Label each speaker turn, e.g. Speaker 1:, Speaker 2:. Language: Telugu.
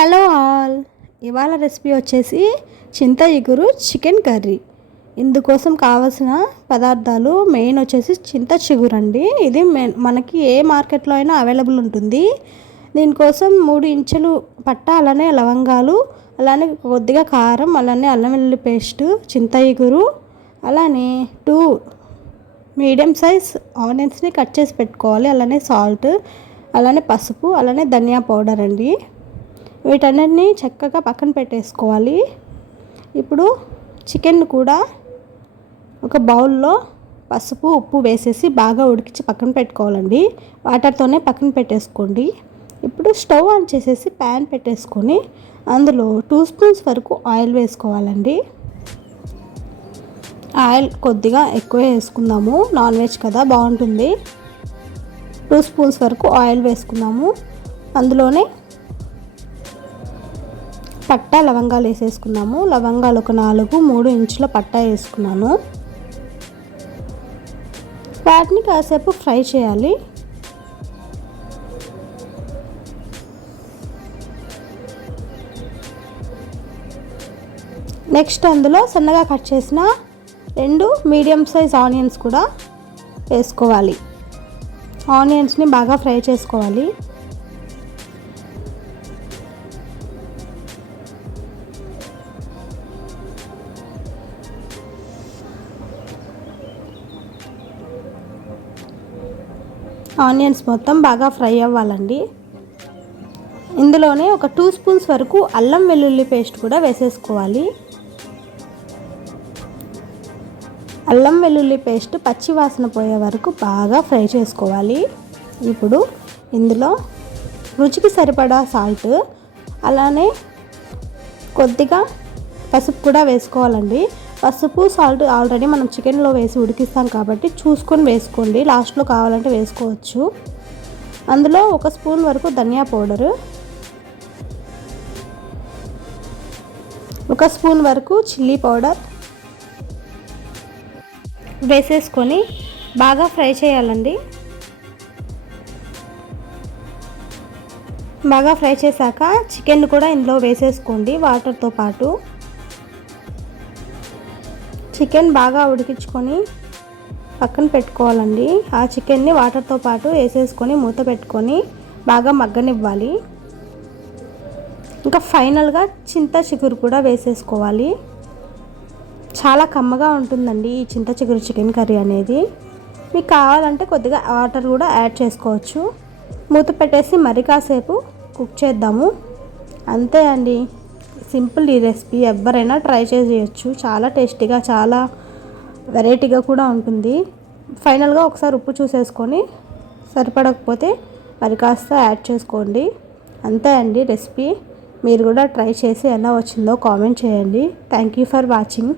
Speaker 1: Hello all. ఇవాళ రెసిపీ వచ్చేసి చింత ఇగురు చికెన్ కర్రీ. ఇందుకోసం కావాల్సిన పదార్థాలు మెయిన్ వచ్చేసి చింత చిగురు అండి. ఇది మనకి ఏ మార్కెట్లో అయినా అవైలబుల్ ఉంటుంది. దీనికోసం మూడు ఇంచులు పట్ట అలానే లవంగాలు అలానే కొద్దిగా కారం అలానే అల్లం వెల్లుల్లి పేస్ట్ చింత ఇగురు అలానే టూ మీడియం సైజ్ ఆనియన్స్ని కట్ చేసి పెట్టుకోవాలి. అలానే సాల్ట్ అలానే పసుపు అలానే ధనియా పౌడర్ అండి. వీటన్నిటిని చక్కగా పక్కన పెట్టేసుకోవాలి. ఇప్పుడు చికెన్ కూడా ఒక బౌల్లో పసుపు ఉప్పు వేసేసి బాగా ఉడికించి పక్కన పెట్టుకోవాలండి. వాటర్తోనే పక్కన పెట్టేసుకోండి. ఇప్పుడు స్టవ్ ఆన్ చేసేసి ప్యాన్ పెట్టేసుకొని అందులో టూ స్పూన్స్ వరకు ఆయిల్ వేసుకోవాలండి. ఆయిల్ కొద్దిగా ఎక్కువ వేసుకుందాము. నాన్ వెజ్ కదా బాగుంటుంది. టూ స్పూన్స్ వరకు ఆయిల్ వేసుకుందాము. అందులోనే పట్టా లవంగాలు వేసేసుకున్నాము. లవంగాలు ఒక నాలుగు మూడు ఇంచుల పట్టా వేసుకున్నాను. వాటిని కాసేపు ఫ్రై చేయాలి. నెక్స్ట్ అందులో సన్నగా కట్ చేసిన రెండు మీడియం సైజ్ ఆనియన్స్ కూడా వేసుకోవాలి. ఆనియన్స్ని బాగా ఫ్రై చేసుకోవాలి. ఆనియన్స్ మొత్తం బాగా ఫ్రై అవ్వాలండి. ఇందులోనే ఒక టూ స్పూన్స్ వరకు అల్లం వెల్లుల్లి పేస్ట్ కూడా వేసేసుకోవాలి. అల్లం వెల్లుల్లి పేస్ట్ పచ్చి వాసన పోయే వరకు బాగా ఫ్రై చేసుకోవాలి. ఇప్పుడు ఇందులో రుచికి సరిపడా సాల్ట్ అలానే కొద్దిగా పసుపు కూడా వేసుకోవాలండి. పసుపు సాల్ట్ ఆల్రెడీ మనం చికెన్లో వేసి ఉడికిస్తాం కాబట్టి చూసుకొని వేసుకోండి. లాస్ట్లో కావాలంటే వేసుకోవచ్చు. అందులో ఒక స్పూన్ వరకు ధనియా పౌడరు. ఒక స్పూన్ వరకు చిల్లీ పౌడర్. వేసేసుకొని బాగా ఫ్రై చేయాలండి. బాగా ఫ్రై చేశాక చికెన్ కూడా ఇందులో వేసేసుకోండి వాటర్తో పాటు. చికెన్ బాగా ఉడికించుకొని పక్కన పెట్టుకోవాలండి. ఆ చికెన్ని వాటర్తో పాటు వేసేసుకొని మూత పెట్టుకొని బాగా మగ్గనివ్వాలి. ఇంకా ఫైనల్గా చింత చిగురు కూడా వేసేసుకోవాలి. చాలా కమ్మగా ఉంటుందండి ఈ చింత చిగురు చికెన్ కర్రీ అనేది. మీకు కావాలంటే కొద్దిగా వాటర్ కూడా యాడ్ చేసుకోవచ్చు. మూత పెట్టేసి మరి కాసేపు కుక్ చేద్దాము. అంతే అండి. సింపుల్ ఈ రెసిపీ ఎవరైనా ట్రై చేయొచ్చు చాలా టేస్టీగా చాలా వెరైటీగా కూడా ఉంటుంది. ఫైనల్గా ఒకసారి ఉప్పు చూసేసుకొని సరిపడకపోతే మరి కాస్త యాడ్ చేసుకోండి. అంతే అండి రెసిపీ. మీరు కూడా ట్రై చేసి ఎలా వచ్చిందో కామెంట్ చేయండి. Thank you for watching.